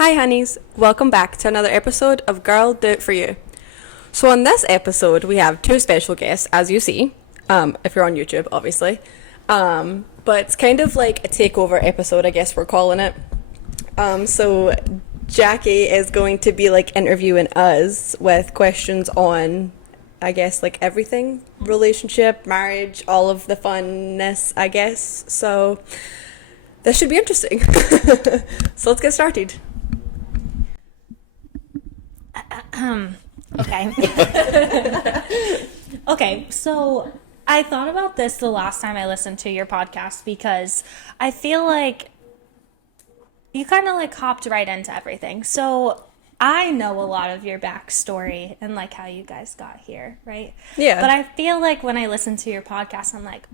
Hi honeys, welcome back to another episode of Girl Do It For You. So on this episode we have two special guests, as you see, if you're on YouTube obviously, but it's kind of like a takeover episode, I guess we're calling it. So Jackie is going to be like interviewing us with questions on, I guess, like everything, relationship, marriage, all of the funness, I guess. So this should be interesting. So let's get started. Okay. Okay, so I thought about this the last time I listened to your podcast because I feel like you kind of like hopped right into everything. So I know a lot of your backstory and like how you guys got here, right? Yeah. But I feel like when I listen to your podcast, I'm like,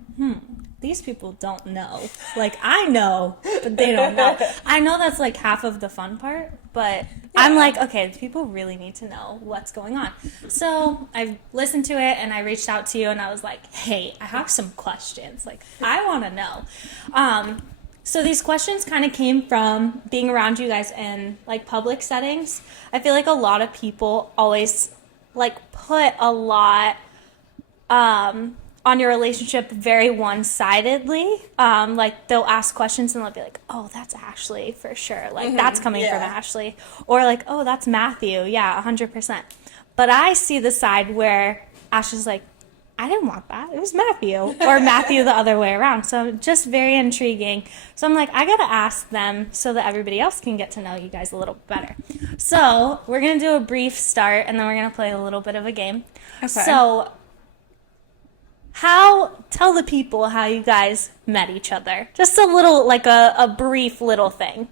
these people don't know. Like, I know, but they don't know. I know that's like half of the fun part, but I'm like, okay, people really need to know what's going on. So I listened to it and I reached out to you and I was like, hey, I have some questions. Like, I want to know. So these questions kind of came from being around you guys in like public settings. I feel like a lot of people always like put a lot on your relationship very one-sidedly. Like they'll ask questions and they'll be like, oh, that's Ashley for sure. Like that's coming from Ashley. Or like, oh, that's Matthew. Yeah, 100%. But I see the side where Ashley's like, I didn't want that. It was Matthew. Or Matthew the other way around. So just very intriguing. So I'm like, I got to ask them so that everybody else can get to know you guys a little better. So we're going to do a brief start and then we're going to play a little bit of a game. Okay. So tell the people how you guys met each other. Just a little, like a brief little thing.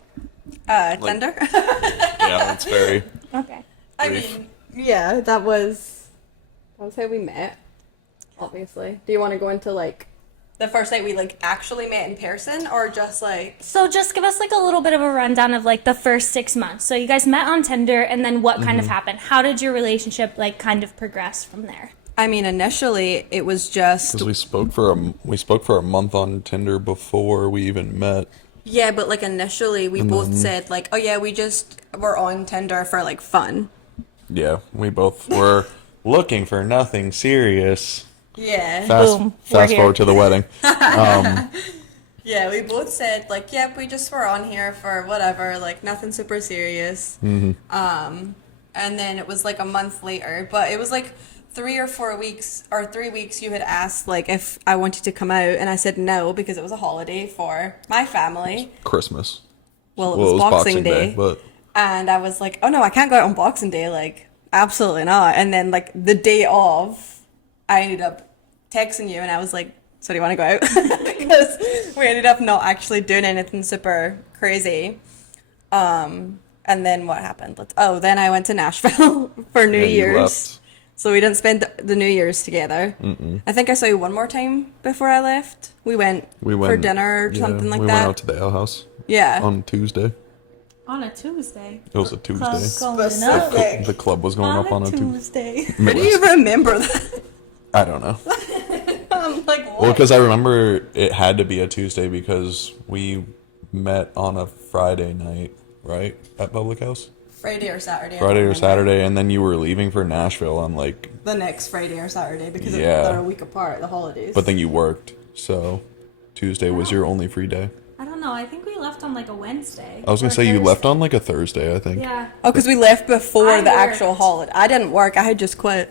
Tinder? Yeah, that's very Okay. I brief. mean, yeah, that was how we met, obviously. Do you want to go into, like, the first night we, like, actually met in person, or just, like... So just give us like a little bit of a rundown of like the first 6 months. So you guys met on Tinder and then what kind of happened? How did your relationship like kind of progress from there? I mean, initially, it was just... Because we spoke for a month on Tinder before we even met. Yeah, but, like, initially, we both said, like, oh, yeah, we're on Tinder for, like, fun. Yeah, we both were looking for nothing serious. Yeah. Boom, we're Fast here. forward to the wedding. Yeah, we both said, like, yep, we just were on here for whatever, like, nothing super serious. And then it was, like, a month later, but it was, like, 3 weeks you had asked, like, if I wanted to come out, and I said no, because it was a holiday for my family. Christmas. Well, it was Boxing Day. but And I was like, oh, no, I can't go out on Boxing Day, like, absolutely not. And then, like, the day of, I ended up texting you, and I was like, so do you want to go out? Because we ended up not actually doing anything super crazy. And then what happened? Then I went to Nashville for New yeah, you Year's. left. So we didn't spend the New Year's together. I think I saw you one more time before I left. We went for dinner or something like we that. went out to the ale house. Yeah. On Tuesday. On a Tuesday. It was a Tuesday. Specific. The club was going up on a Tuesday. How do you remember that? I don't know. I'm like, what? Well, because I remember it had to be a Tuesday because we met on a Friday night, right? At Public House? Friday or Saturday. I Friday don't or remember. Saturday, and then you were leaving for Nashville on like... The next Friday or Saturday because Yeah. they're a week apart, the holidays. But then you worked, so Tuesday was your only free day. I don't know. I think we left on like a Wednesday. I was going to say you left on like a Thursday, I think. Yeah. Oh, because we left before I the actual worked. holiday. I didn't work. I had just quit.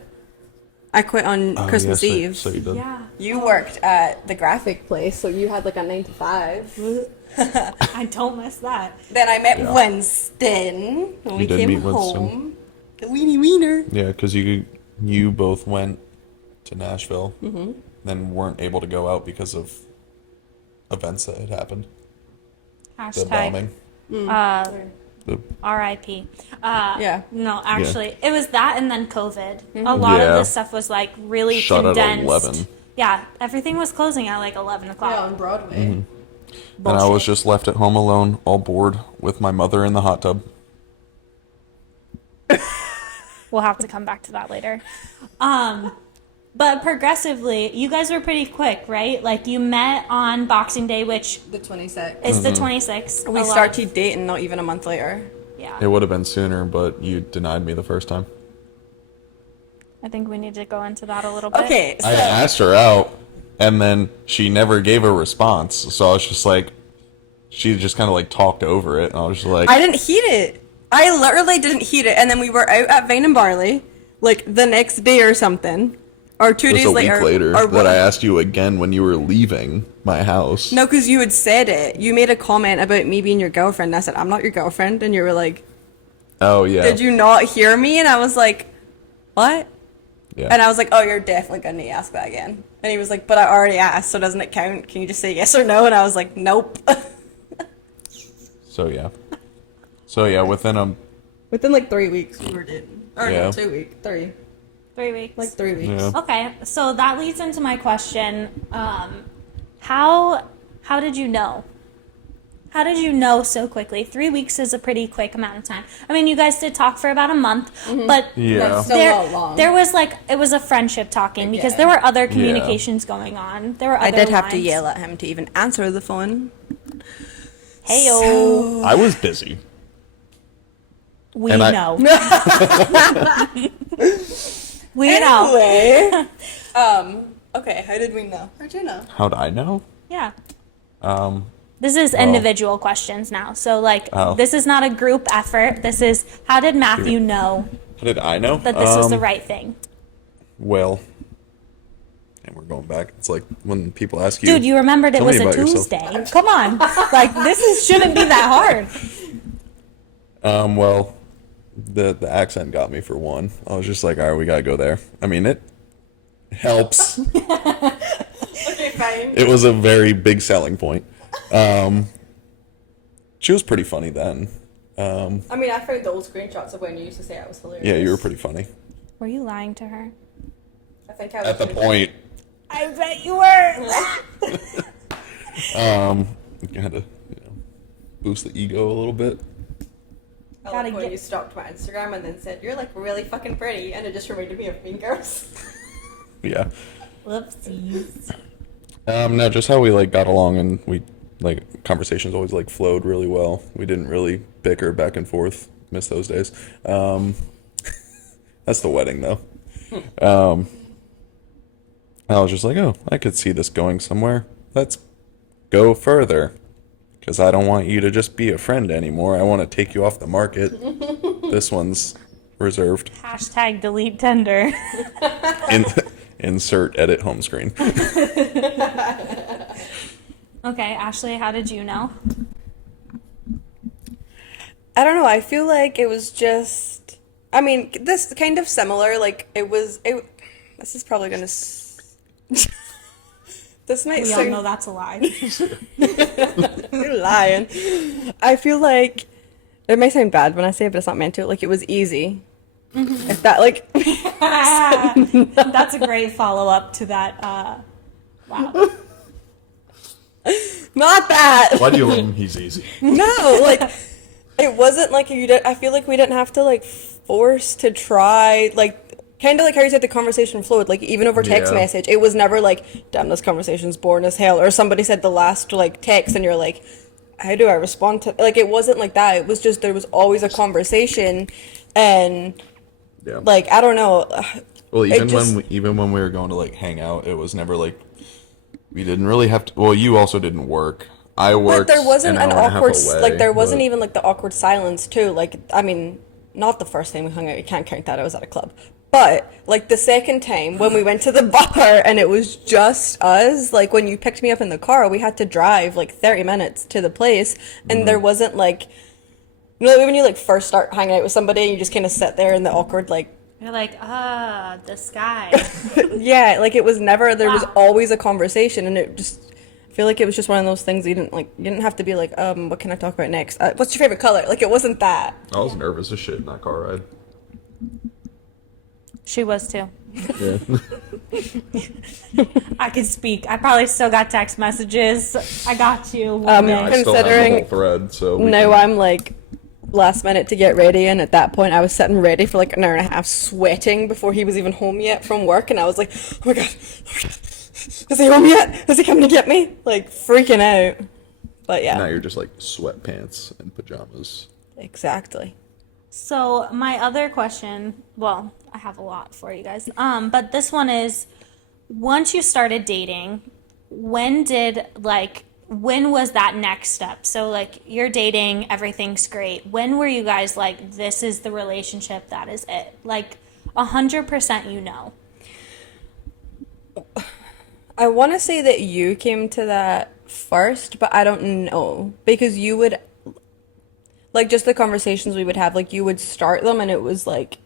I quit on Oh, Christmas yeah, so- Eve. So you did. Yeah. You worked at the graphic place, so you had like a 9 to 5. I don't miss that. Then I met Yeah. Winston when we did came meet Winston. home. The weenie wiener. Yeah, because you both went to Nashville, then weren't able to go out because of events that had happened. The Hashtag bombing. The, R.I.P. Yeah. No, actually, it was that and then COVID. A lot of Yeah. this stuff was like really Shut at condensed. 11. Yeah, everything was closing at like 11 o'clock. Yeah, on Broadway. and I was just left at home alone, all bored, with my mother in the hot tub. We'll have to come back to that later. But progressively, you guys were pretty quick, right? Like you met on Boxing Day, which The 26th. is the 26th. We started dating not even a month later. Yeah. It would have been sooner, but you denied me the first time. I think we need to go into that a little bit. Okay, so I asked her out, and then she never gave a response. So I was just like, she just kind of like talked over it, and I was just like, I didn't heat it. I literally didn't heat it, and then we were out at Vine and Barley, like the next day or something, or 2 it was days a week later. later or that I asked you again when you were leaving my house. No, because you had said it. You made a comment about me being your girlfriend. I said, I'm not your girlfriend. And you were like, Oh yeah. did you not hear me? And I was like, what? Yeah. And I was like, oh, you're definitely going to ask that again. And he was like, but I already asked, so doesn't it count? Can you just say yes or no? And I was like, nope. So yeah, Within like 3 weeks we were dating. Or Yeah. no, 2 weeks. 3. 3 weeks. Like 3 weeks. Yeah. Okay, so that leads into my question. How did you know? How did you know so quickly? 3 weeks is a pretty quick amount of time. I mean, you guys did talk for about a month, but Yeah. Still not long. there was like, it was a friendship talking because Yeah. there were other communications going on. There were other I did have to lines. yell at him to even answer the phone. Heyo, I was busy. we and I- know. We know. Anyway. Okay, how did we know? How'd you know? How'd I know? Yeah. Um, This is Well- individual questions now. So, like, Oh. this is not a group effort. This is, how did Matthew know how did I know? that this was the right thing? Well, and we're going back. It's like when people ask you, Dude, you remembered it tell was me a about yourself. Tuesday. Come on. Like, shouldn't be that hard. Well, the accent got me for one. I was just like, all right, we gotta go there. I mean, it helps. Okay, fine. It was a very big selling point. She was pretty funny then. I mean, I found the old screenshots of when you used to say I was hilarious. Yeah, you were pretty funny. Were you lying to her? I think I was At the pretty- point, I bet you were. you had to, boost the ego a little bit. I Gotta like when get- you stalked my Instagram and then said, you're like really fucking pretty, and it just reminded me of Mean Girls. Yeah. Whoopsies. No, just how we like got along, and we like conversations always like flowed really well. We didn't really bicker back and forth. Miss those days. That's the wedding though. I was just like, oh, I could see this going somewhere. Let's go further. Because I don't want you to just be a friend anymore. I want to take you off the market. This one's reserved. Hashtag delete Tinder. Insert edit home screen. Okay, Ashley, how did you know? I don't know. I feel like it was just. I mean, this kind of similar. Like it was. This is probably gonna. This might We all sound. know that's a lie. You're lying. I feel like it may sound bad when I say it, but it's not meant to. Like it was easy. If that like. That's a great follow-up to that. Wow. Not that. Why do you let him? He's easy. No, like it wasn't like you did. I feel like we didn't have to like force to try like kind of like how you said the conversation flowed. Like even over text Yeah. message, it was never like, "Damn, this conversation's boring as hell," or somebody said the last like text, and you're like, "How do I respond to?" Like it wasn't like that. It was just there was always a conversation, and Yeah. like I don't know. Well, it just- even when we were going to like hang out, it was never like we didn't really have to. Well, you also didn't work. I worked. But there wasn't an an hour and a half awkward, away, like there wasn't but- even like the awkward silence too. Like I mean, not the first time we hung out. You can't count that. I was at a club. But like the second time when we went to the bar and it was just us, like when you picked me up in the car, we had to drive like 30 minutes to the place, and there wasn't like, you know, when you like first start hanging out with somebody and you just kind of sit there in the awkward like. You're like, the sky. Yeah, like it was never. There was Wow. always a conversation, and it just. I feel like it was just one of those things you didn't have to be like, what can I talk about next? What's your favorite color? Like it wasn't that. I was nervous as shit in that car ride. She was too. Yeah. I can speak. I probably still got text messages. I got you. I woman. still have the Considering- whole thread, so we No, can- I'm like last minute to get ready, and at that point I was sitting ready for like an hour and a half, sweating before he was even home yet from work, and I was like, oh my god, is he home yet? Is he coming to get me? Like freaking out. But yeah. Now you're just like sweatpants and pajamas. Exactly. So my other question, well, I have a lot for you guys. But this one is, once you started dating, when was that next step? So like you're dating, everything's great. When were you guys like, this is the relationship, that is it? Like 100% you know. I want to say that you came to that first, but I don't know because you would like just the conversations we would have, like you would start them and it was like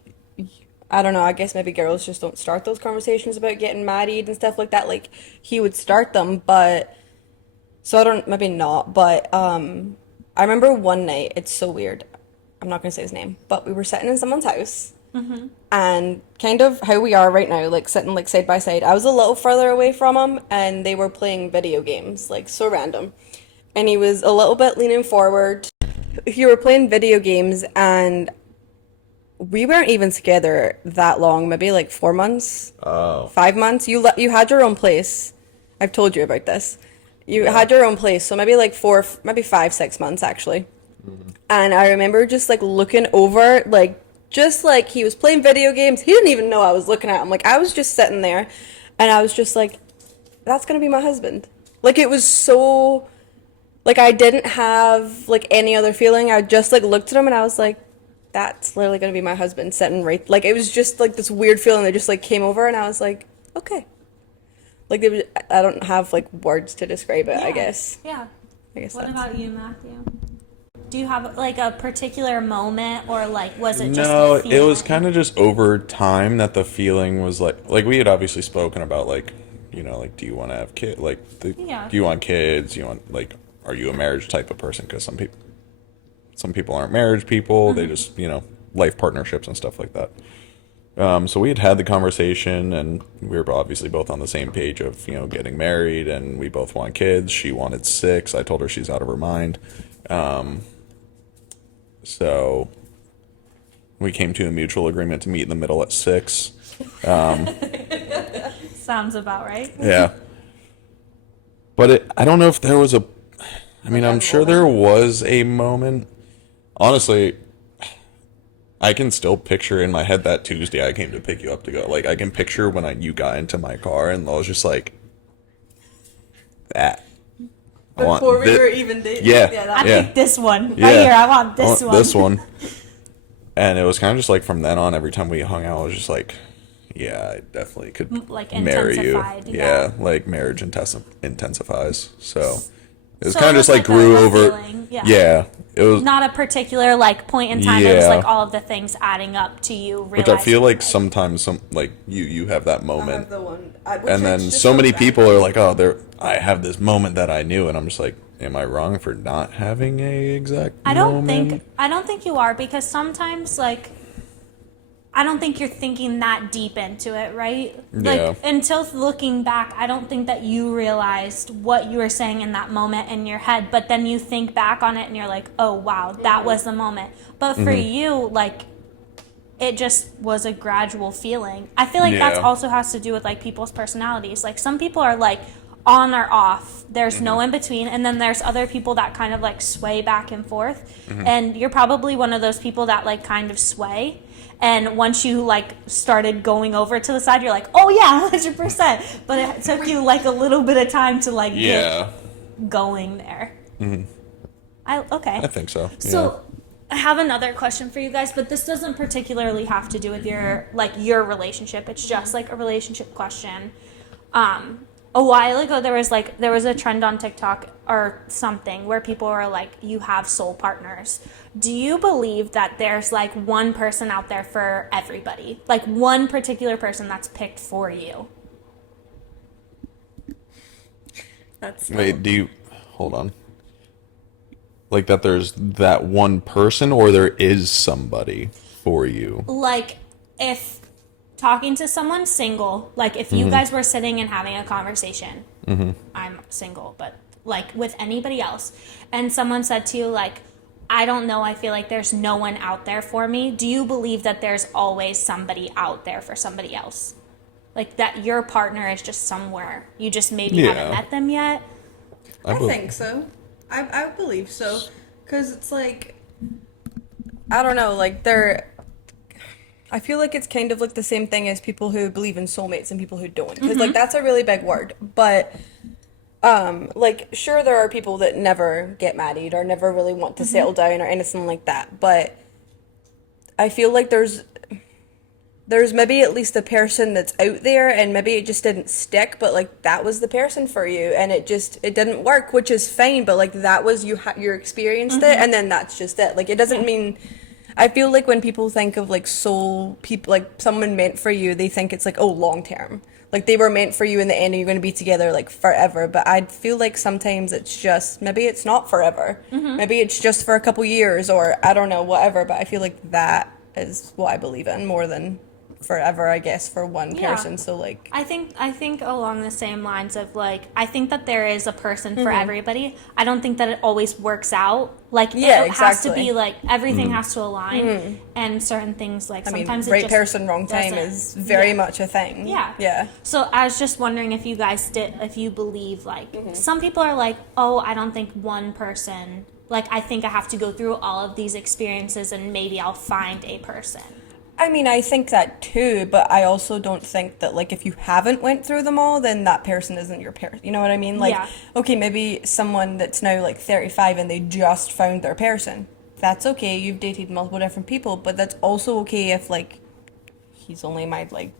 I don't know, I guess maybe girls just don't start those conversations about getting married and stuff like that. Like he would start them, but so I don't maybe not, but I remember one night, it's so weird. I'm not gonna say his name, but we were sitting in someone's house and kind of how we are right now, like sitting like side by side. I was a little further away from him and they were playing video games, like so random. And he was a little bit leaning forward. He were playing video games and we weren't even together that long, maybe like 4 months, Oh. 5 months. You had your own place. I've told you about this. You had your own place, so maybe like maybe 5, 6 months actually. And I remember just like looking over, like just like he was playing video games. He didn't even know I was looking at him. Like I was just sitting there, and I was just like, "That's gonna be my husband." Like it was so, like I didn't have like any other feeling. I just like looked at him and I was like, "That's literally gonna be my husband sitting right." Like it was just like this weird feeling that just like came over, and I was like, "Okay." Like there was, I don't have like words to describe it. I guess. Yeah. I guess. What That's... about you, Matthew? Do you have like a particular moment, or like was it just No, a it was feeling? kind of just over time that the feeling was like we had obviously spoken about like, like do you want to have kids? Like, Yeah. do you want kids? Do you want like, are you a marriage type of person? Because some people aren't marriage people. They just life partnerships and stuff like that. So we had the conversation, and we were obviously both on the same page of getting married, and we both want kids. She wanted 6. I told her she's out of her mind. So we came to a mutual agreement to meet in the middle at 6. Sounds about right. Yeah. But I don't know if there was I mean, I'm sure there was a moment. Honestly, I can still picture in my head that Tuesday I came to pick you up to go. Like, I can picture when you got into my car and I was just like, that. Before we were even dating. Yeah. I picked this one right Yeah. here. I want this one. This one. And it was kind of just like from then on, every time we hung out, I was just like, yeah, I definitely could Like marry you. intensified, Yeah, like marriage intensifies. So it was So kind it of just was like like grew a over. feeling, yeah. Yeah, it was. Not a particular like point in time. It was Yeah. like all of the things adding up to you realizing. Which I feel like sometimes like you have that I moment, have the one. and then so many people are like, oh, I have this moment that I knew, and I'm just like, am I wrong for not having a exact I don't moment? think you are, because sometimes like I don't think you're thinking that deep into it, right? Yeah. Like until looking back, I don't think that you realized what you were saying in that moment in your head, but then you think back on it and you're like, "Oh wow, that was the moment." But for you, like it just was a gradual feeling. I feel like that's Yeah. also has to do with like people's personalities. Like some people are like on or off. There's no in between. And then there's other people that kind of like sway back and forth. And you're probably one of those people that like kind of sway. And once you like started going over to the side, you're like, oh yeah, 100%. But it took you like a little bit of time to like Yeah, get going there. Okay. I think so. So I have another question for you guys, but this doesn't particularly have to do with your relationship. It's just like a relationship question. A while ago there was a trend on TikTok or something where people were like, you have soul partners. Do you believe that there's like one person out there for everybody? Like one particular person that's picked for you? That's Wait, hold on? Like that there's that one person, or there is somebody for you? Like if talking to someone single, like if you guys were sitting and having a conversation, I'm single, but like with anybody else, and someone said to you like, I don't know, I feel like there's no one out there for me. Do you believe that there's always somebody out there for somebody else? Like that your partner is just somewhere. You just maybe haven't met them yet? I think so. I believe so. Because it's like, I don't know, like I feel like it's kind of like the same thing as people who believe in soulmates and people who don't. Because like that's a really big word. But like sure there are people that never get married or never really want to settle down or anything like that. But I feel like there's maybe at least a person that's out there and maybe it just didn't stick, but like that was the person for you and it didn't work, which is fine, but like that was you experienced it and then that's just it. Like it doesn't mean I feel like when people think of like soul people, like someone meant for you, they think it's like, oh, long term. Like they were meant for you in the end and you're going to be together like forever. But I feel like sometimes it's just, maybe it's not forever. Maybe it's just for a couple years or I don't know, whatever. But I feel like that is what I believe in more than forever, I guess, for one person. So like I think along the same lines of like I think that there is a person for everybody. I don't think that it always works out. Like it has to be like everything has to align and certain things like sometimes right it just person, wrong time doesn't. is very much a thing. Yeah. So I was just wondering if you guys if you believe like some people are like, oh, I don't think one person, like I think I have to go through all of these experiences and maybe I'll find a person. I mean, I think that too, but I also don't think that, like, if you haven't went through them all, then that person isn't your person. You know what I mean? Like, okay, maybe someone that's now, like, 35 and they just found their person. That's okay. You've dated multiple different people, but that's also okay if, like, he's only my, like,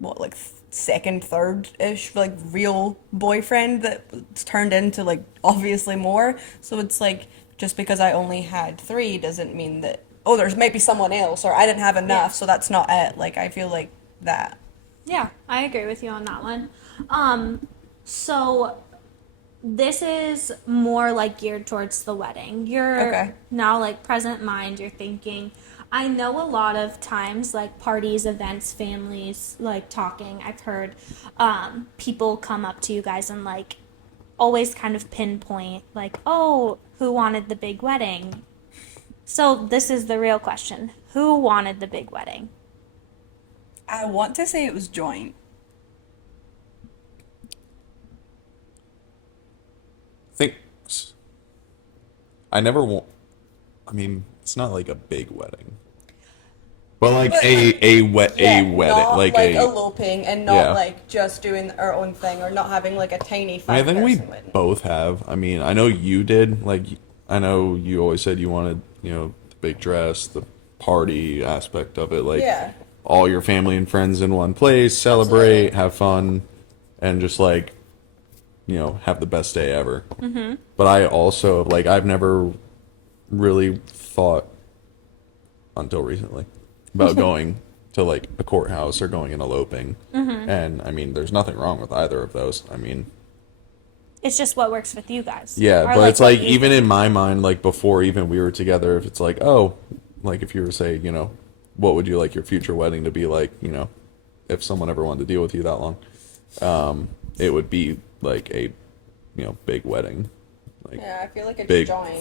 what, like, second, third-ish, like, real boyfriend that's turned into, like, obviously more. So it's, like, just because I only had 3 doesn't mean that oh, there's maybe someone else, or I didn't have enough, so that's not it. Like, I feel like that. Yeah, I agree with you on that one. So this is more like geared towards the wedding. You're now like present mind, you're thinking, I know a lot of times like parties, events, families, like talking, I've heard people come up to you guys and like always kind of pinpoint like, oh, who wanted the big wedding? So this is the real question. Who wanted the big wedding? I want to say it was joint. I never want. I mean, it's not like a big wedding, but like a wedding, not like eloping and not like just doing our own thing or not having like a tiny I think we wedding. both have. I mean, I know you did. Like, I know you always said you wanted, the big dress, the party aspect of it, like all your family and friends in one place, celebrate, have fun, and just like, have the best day ever. But I also, like, I've never really thought until recently about going to like a courthouse or going and eloping. And I mean, there's nothing wrong with either of those. I mean, it's just what works with you guys. Yeah, or but like it's like even in my mind, like before even we were together, if it's like, oh, like if you were to say, what would you like your future wedding to be like, if someone ever wanted to deal with you that long, it would be like a, big wedding. Like I feel like it's big, joint.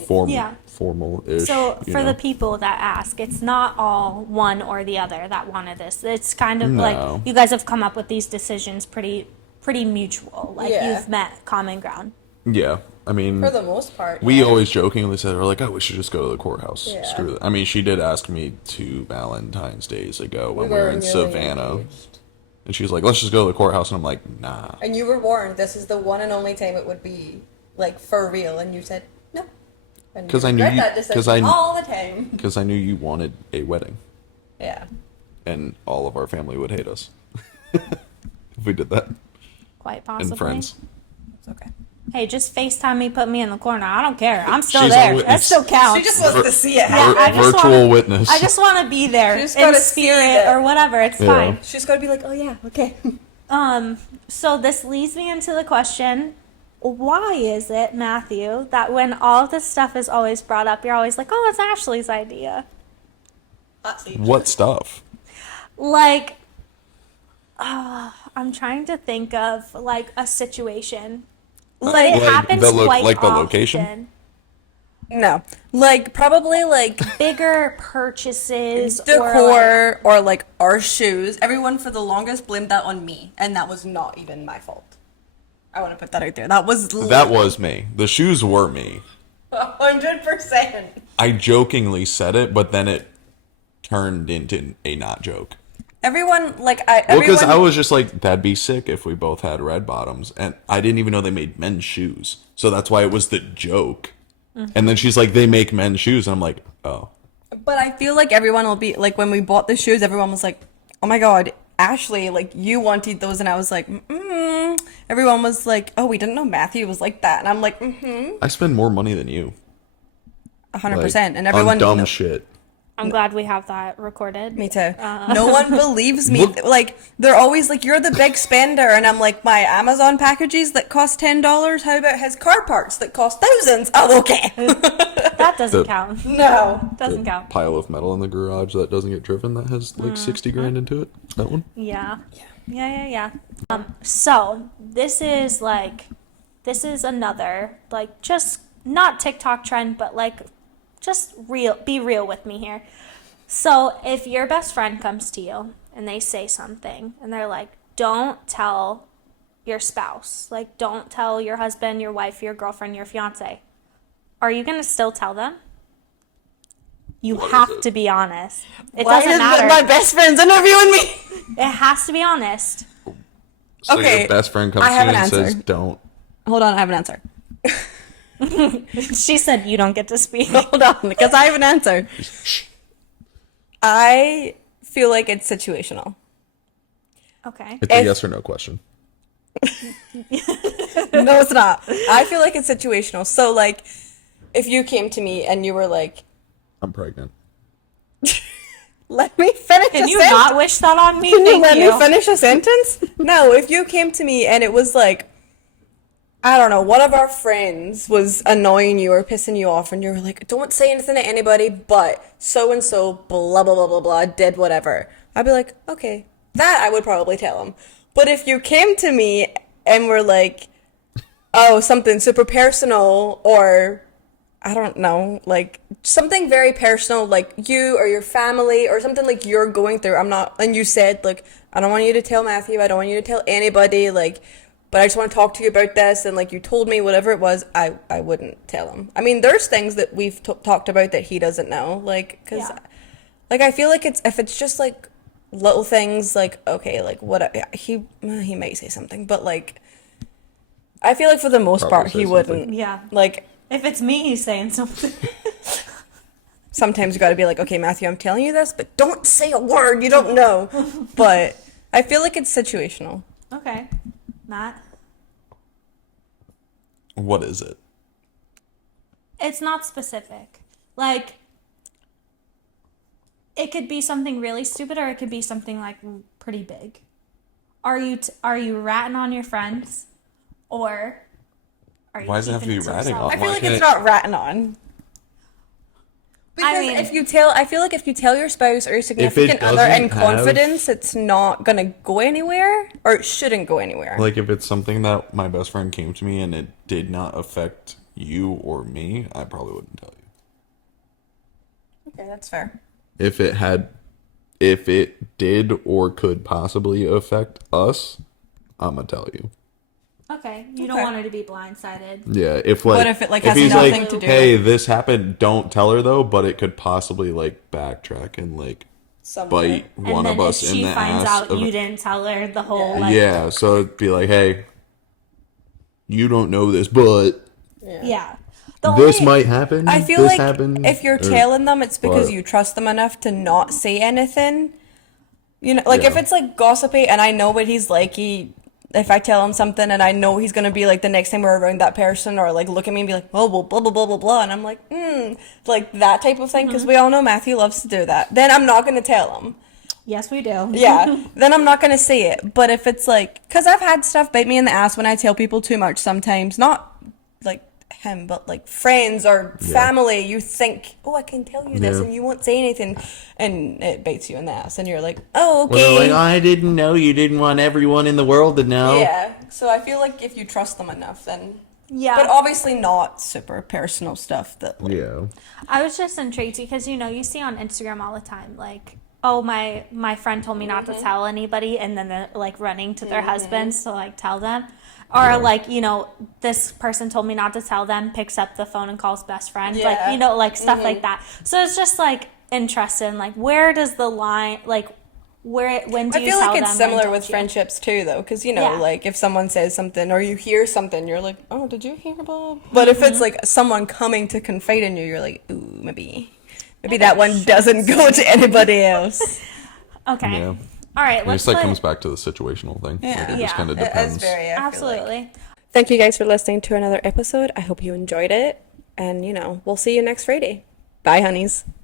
formal-ish. So for the people that ask, it's not all one or the other that wanted this. It's kind of like you guys have come up with these decisions pretty mutual. Like you've met common ground. Yeah. I mean, for the most part, we always jokingly said, we're like, oh, we should just go to the courthouse. Screw that. I mean, she did ask me 2 Valentine's days ago when we were in Savannah. Engaged. And she was like, let's just go to the courthouse. And I'm like, nah. And you were warned this is the one and only time it would be, like, for real. And you said, no. Because I knew you, all the time. Because I knew you wanted a wedding. Yeah. And all of our family would hate us if we did that. Quite possibly. And friends. It's okay. Hey, just FaceTime me, put me in the corner. I don't care. I'm still there. That still counts. She just wants to see it. Virtual witness. I just want to be there in spirit or whatever. It's fine. She's got to be like, oh yeah, okay. So this leads me into the question, why is it, Matthew, that when all of this stuff is always brought up, you're always like, oh, it's Ashley's idea? What stuff? Like, I'm trying to think of, like, a situation. But it happens quite like the often. location? No. Like, probably, like... bigger purchases. Decor or, like, our shoes. Everyone, for the longest, blamed that on me. And that was not even my fault. I want to put that out there. That was me. The shoes were me. 100%. I jokingly said it, but then it turned into a not joke. Everyone, like, Well, because everyone, I was just like, that'd be sick if we both had red bottoms. And I didn't even know they made men's shoes. So that's why it was the joke. And then she's like, they make men's shoes. And I'm like, oh. but I feel like everyone will be, like, when we bought the shoes, everyone was like, oh my God, Ashley, like, you wanted those. And I was like, Everyone was like, oh, we didn't know Matthew was like that. And I'm like, I spend more money than you. 100%. Like, And everyone, on dumb shit. I'm glad we have that recorded. me too. No one believes me. Like, they're always like, you're the big spender. And I'm like, my Amazon packages that cost $10, how about his car parts that cost thousands? Oh, okay. That doesn't count. No. Doesn't count. Pile of metal in the garage that doesn't get driven that has like 60 grand into it. That one? Yeah. So this is another, like, just not TikTok trend, but like, just be real with me here. So if your best friend comes to you and they say something and they're like, don't tell your spouse, like, don't tell your husband, your wife, your girlfriend, your fiance, are you gonna still tell them? You have to be honest. It doesn't matter. My best friend's interviewing me? It has to be honest. So Okay, your best friend comes I to have you an and answer. says, don't. Hold on, I have an answer. She said you don't get to speak. Hold on, because I have an answer. I feel like it's situational. Okay. It's a yes or no question. No, it's not. I feel like it's situational. So, like, if you came to me and you were like, I'm pregnant. let me finish Can a you sentence. not wish that on me? Can you Thank let you. me finish a sentence? No, if you came to me and it was like, I don't know, one of our friends was annoying you or pissing you off and you were like, don't say anything to anybody, but so-and-so, blah, blah, blah, blah, blah, did whatever. I'd be like, okay, that I would probably tell him. But if you came to me and were like, oh, something super personal or, I don't know, like something very personal, like you or your family or something like you're going through, and you said, like, I don't want you to tell Matthew, I don't want you to tell anybody, like, but I just want to talk to you about this, and like you told me whatever it was, I wouldn't tell him. I mean, there's things that we've talked about that he doesn't know, like, because, like, I feel like if it's just like little things, like, okay, like what he might say something, but like, I feel like for the most part he wouldn't. Yeah. Like, If it's me, he's saying something. sometimes you got to be like, okay, Matthew, I'm telling you this, but don't say a word you don't know. But I feel like it's situational. Okay. Matt? What is it? It's not specific. Like, it could be something really stupid or it could be something like pretty big. Are you ratting on your friends, or are you Why does it have to be keeping ratting yourself? on? I feel Why like can't it's it- not ratting on. Because I mean- I feel like if you tell your spouse or your significant other in doesn't have- confidence, it's not gonna go anywhere, or it shouldn't go anywhere. Like, if it's something that my best friend came to me and it did not affect you or me, I probably wouldn't tell you. Okay, that's fair. If it did or could possibly affect us, I'm gonna tell you. Okay. You don't Okay. want her to be blindsided. Yeah, if like, What if it, like, has he's nothing like, to do hey, with- this happened, don't tell her though, but it could possibly like backtrack and like Somewhere. bite one and then of us if in she the finds ass. out you didn't tell her the whole, like, Yeah, so it'd be like, hey, you don't know this, but yeah. The this only- might happen. I feel this like happened, if you're or- telling them, it's because what? you trust them enough to not say anything. You know, like if Yeah. it's like gossipy and I know what he's like, if I tell him something and I know he's gonna be like the next time we're around that person or like look at me and be like, oh, well, blah blah blah blah blah, and I'm like, like that type of thing, because we all know Matthew loves to do that. Then I'm not gonna tell him. Yes, we do. Yeah, then I'm not gonna say it. But if it's like, because I've had stuff bite me in the ass when I tell people too much sometimes, not like him, but like friends or family, you think, oh, I can tell you this, Yeah. and you won't say anything, and it bites you in the ass, and you're like, oh, Well, they're okay. like, I didn't know. You didn't want everyone in the world to know. Yeah, so I feel like if you trust them enough, then. Yeah. But obviously not super personal stuff that. Like, Yeah. I was just intrigued because, you know, you see on Instagram all the time, like, oh, my friend told me not to tell anybody, and then they're like running to their husbands to like tell them. Or like, you know, this person told me not to tell them, picks up the phone and calls best friend. Yeah. Like, you know, like stuff like that. So it's just like interesting. Like, where does the line, like, when do I you feel tell like them? it's when similar don't with you? friendships too, though, because you know, Yeah. like if someone says something or you hear something, you're like, "Oh, did you hear about?" But if it's like someone coming to confide in you, you're like, "Ooh, maybe that one doesn't go to anybody else." Okay. Yeah. All right. I Let's guess that put, comes back to the situational thing. Yeah. Like, it Yeah. just kind of It is depends. very I feel like. absolutely. Thank you guys for listening to another episode. I hope you enjoyed it, and you know, we'll see you next Friday. Bye, honeys.